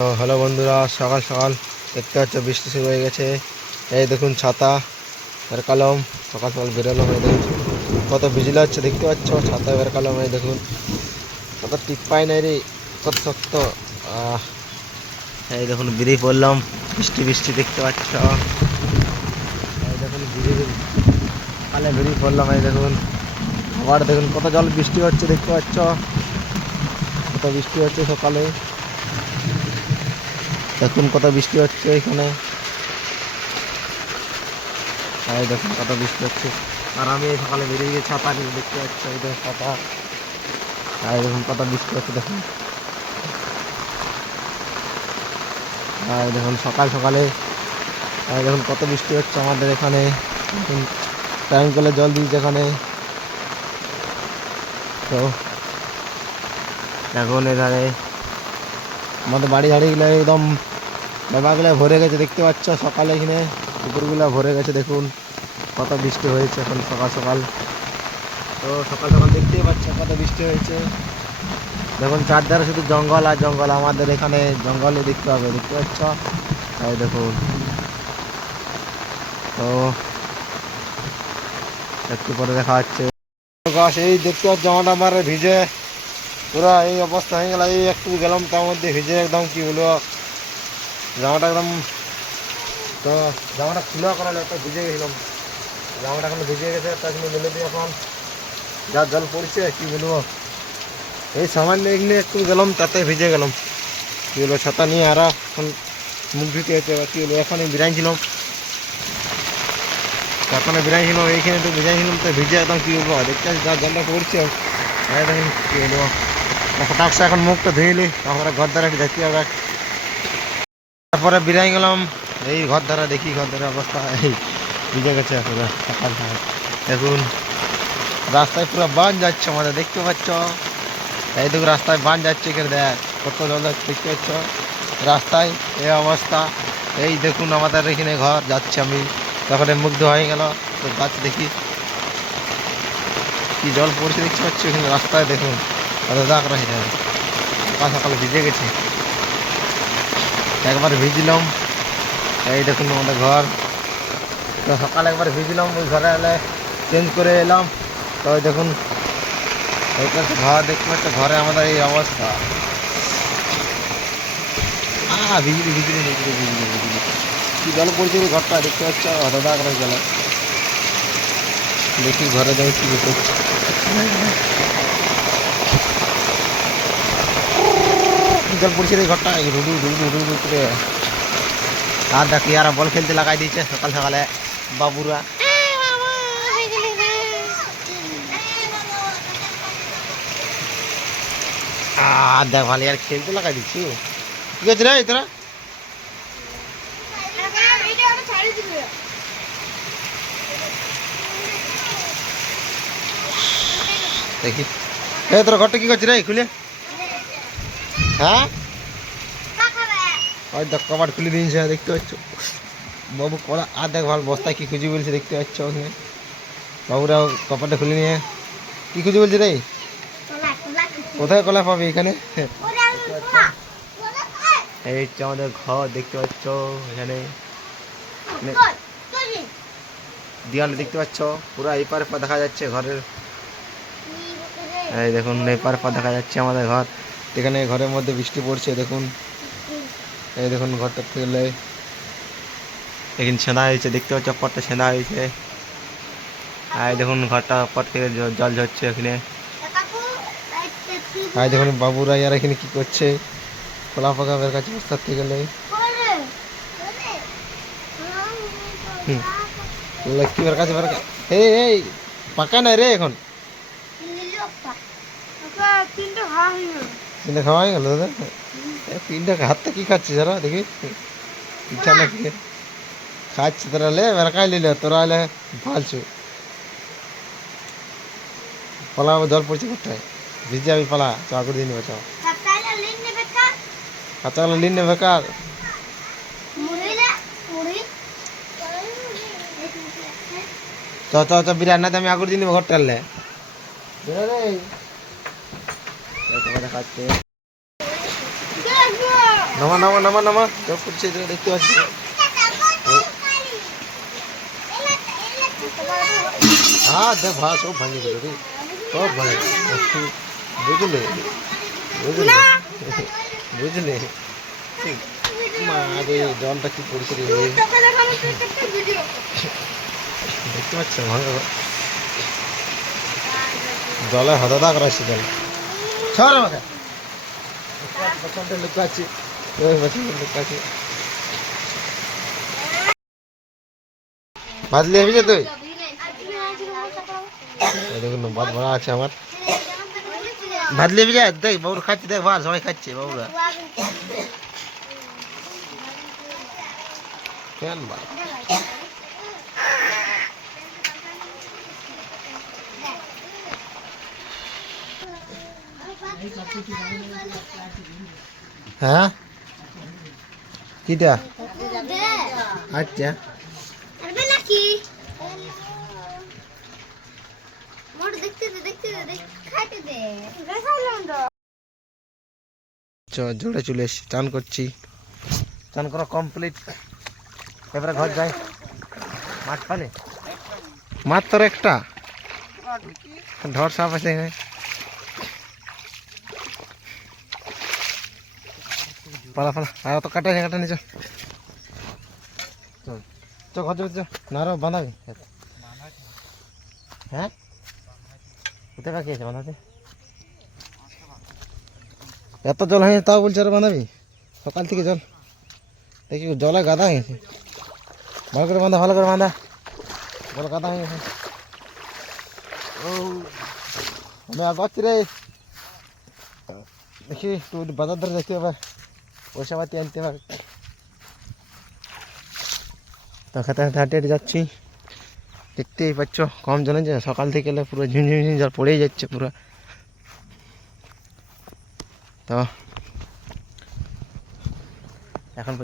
Hello বন্ধুরা, সকাল সকাল দেখতে পাচ্ছ বৃষ্টি শুরু হয়ে গেছে। এই দেখুন ছাতা বের কালম, সকাল সকাল বেরোলাম। এই দেখুন কত বিজলি হচ্ছে, দেখতে পাচ্ছ। ছাতা বের কালম, এই দেখুন কত টিপ পাই নাই রে, কত শক্ত। এই দেখুন বেরিয়ে পড়লাম, বৃষ্টি বৃষ্টি দেখতে পাচ্ছ। এই দেখুন সকালে বেরিয়ে পড়লাম। এই দেখুন আবার দেখুন কত জল বৃষ্টি হচ্ছে, দেখতে পাচ্ছ কত বৃষ্টি হচ্ছে সকালে। দেখুন কত বৃষ্টি হচ্ছে এখানে। এই দেখুন কত বৃষ্টি হচ্ছে, আর আমি সকালে বেরিয়ে গিয়ে ছাতা নিয়ে, দেখতে পাচ্ছি এই দেখুন ছাতা। এই দেখুন কত বৃষ্টি হচ্ছে দেখুন। এই দেখুন সকাল সকালে এই দেখুন কত বৃষ্টি হচ্ছে আমাদের এখানে। দেখুন টাইম কলে জল দিয়েছে এখানে। তো এখন এধারে আমাদের বাড়ি ঝাড়িগুলো একদম ডোবাগুলো ভরে গেছে, দেখতে পাচ্ছ। সকালে এখানে পুকুরগুলো ভরে গেছে, দেখুন কত বৃষ্টি হয়েছে এখন সকাল সকাল। তো সকাল সকাল দেখতেই পাচ্ছ কত বৃষ্টি হয়েছে। দেখুন চারধারে শুধু জঙ্গল আর জঙ্গল, আমাদের এখানে জঙ্গলে দেখতে হবে, দেখতে পাচ্ছ। এই দেখুন, তো একটু পরে দেখা যাচ্ছে গাছ। এই দেখতে পাচ্ছ জামাটা আমার ভিজে পুরো এই অবস্থা হয়ে গেল। এই একটু গেলাম তার মধ্যে ভিজে একদম, কি বলবো, জামাটা একদম। তো জামাটা খুলে করালে একটা ভিজে গেছিলাম, জামাটা এখন ভিজে গেছে। তার জন্য মেলে দিয়ে এখন যা জল পড়ছে কি বলবো, এই সামান্য এখানে একটু গেলাম তাতে ভিজে গেলাম, কি বলবো। ছাতা নিয়ে আর এখন মুখ ধুতে হচ্ছে, কি বলবো। এখানে বিরাইছিলাম, এখানে বিরাইছিলাম, এইখানে তো বিরাইছিলাম, তো ভিজে একদম, কি বলবো। দেখতে যা জলটা পড়ছে, দেখেন কি বলবো। হঠাৎ এখন মুখটা ধুইলি, তারপরে ঘর দ্বারা দেখতে হবে। তারপরে বিরাই গেলাম এই ঘর দ্বারা, দেখি ঘর দ্বারা অবস্থা এই ভিজে গেছে পুরো সকাল সকাল। দেখুন রাস্তায় পুরো বান যাচ্ছে আমাদের, দেখতে পাচ্ছ। এই দেখুন রাস্তায় বান যাচ্ছে, এখানে দেখ কত জল যাচ্ছে, দেখতে পাচ্ছ রাস্তায় এই অবস্থা। এই দেখুন আমাদের এখানে ঘর যাচ্ছে, আমি তারপরে মুগ্ধ হয়ে গেল। তো গাছ দেখি কি জল পড়ছে, দেখতে পাচ্ছ এখানে রাস্তায়। দেখুন কত দাগ রয়েছে, সকাল সকালে ভিজে গেছে, একবার ভিজলাম। এই দেখুন আমাদের ঘর। তো সকালে একবার ভিজলাম, ওই ঘরে এলে চেঞ্জ করে এলাম। তো ওই দেখুন এইটা হচ্ছে ঘর, দেখতে পাচ্ছ। ঘরে আমাদের এই অবস্থা। বিজলি বিজলি বিজলি বিজলি বিজলি, কি জল পড়ছে এই ঘরটা, দেখতে পাচ্ছ। হঠাৎ করে গেল, দেখি ঘরে যাই কি করছে। জল পড়ছে এই ঘরটা, রুডু রুডু রুডু করে। আর দেখি আর বল খেলতে লাগাই দিয়েছে সকাল সকালে বাবুরা। আর দেখ ভালো, আর খেলতে লাগাই দিচ্ছি। ঠিক আছে রে তোরা, দেখি। এই তোর ঘরটা কি করছিস রে খুলে? হ্যাঁ ওই দেখ কবাট খুলে দিয়েছে, দেখতে পাচ্ছ বাবু কলা। আর দেখ ভালো বস্তায় কি খুঁজি বলছে, দেখতে পাচ্ছ ওখানে বাবুরা কপাটটা খুলে নিয়ে কি খুঁজি বলছে রে। কোথায় কলা পাবি এখানে? এই হচ্ছে আমাদের ঘর, দেখতে পাচ্ছ। এখানে দেয়ালে দেখতে পাচ্ছ পুরো এই পারে পা দেখা যাচ্ছে ঘরের। এই দেখুন এই পারে পা দেখা যাচ্ছে আমাদের ঘর। এখানে ঘরের মধ্যে বৃষ্টি পড়ছে, দেখুন। এই দেখুন ঘরটা থেকে এখানে ছেঁদা হয়েছে, দেখতে পাচ্ছ পটটা ছেঁদা হয়েছে। আর দেখুন ঘরটা পট থেকে জল ঝরছে এখানে। আর দেখুন বাবুরা আর এখানে কি করছে, খোলা পাকা বের কাছে বস্তার থেকে গেলে কি বের কাছে বের। এই এই পাকা নাই রে এখন, তিনটা খাওয়া হয়ে গেল দাদা। তিনটা হাতটা কি খাচ্ছিস যারা দেখি, পিঠা নাকি খাচ্ছি তোরা। লে বেরকাই লিলে তোরা এলে ফালছু পালা। জল পড়ছে কোথায়, ভিজে আমি পালা। চা করে দিন চাও, কাঁচাগুলো লিন নেবে কার। চ চ চ বিরাট না, আমি আগুর দিন নেবো ঘরটা লে খাচ্ছে। নামা নামা নামা নামা জল পড়ছে দেখতে পাচ্ছি। হ্যাঁ দেখ ভা সব ভাঙি দিল রে, সব ভাঙি বুঝলে বুঝলে বুঝলে মা রে জলটা কি পড়ছে রে দেখতে পাচ্ছ ভাঙা জলে হদা করা আসছে জল ছড় আমাকে লোক আছে লোক আছে ভাজলি হবি যে তুই দেখুন ভাত ভরা আছে আমার ভাজলি হবি যায় দেখ বাবুর খাচ্ছে দেখ ভাত সবাই খাচ্ছে বাবুরা কেন বা হ্যাঁ কিটা আচ্ছা জোরে চলে এসছি চান করছি চান করা কমপ্লিট এবারে ঘর যাই মাছ পালে মাত্র একটা ঢর সাপ আছে পালা পালা আর তো কাটা নিচে চল চ ঘর যাবে না আরো বাঁধাবি হ্যাঁ কোথায় বাকি আছে বাঁধাতে এত জল হয়েছে তাও বলছে আরো বাঁধাবি সকাল থেকে জল দেখি জলে গাদা হয়েছে ভালো করে বাঁধা ভালো করে বাঁধা জল গাদা হয়ে গেছে ও আমি আগাচ্ছি রে দেখি একটু বাজার ধরে দেখতে হবে পয়সা পাতি আনতে হবে তো খেতে খেতে হাঁটে হেঁটে যাচ্ছি দেখতেই পাচ্ছ কম জলে যে সকাল থেকে এলে পুরো ঝিমঝিম জল পড়েই যাচ্ছে পুরো তো এখন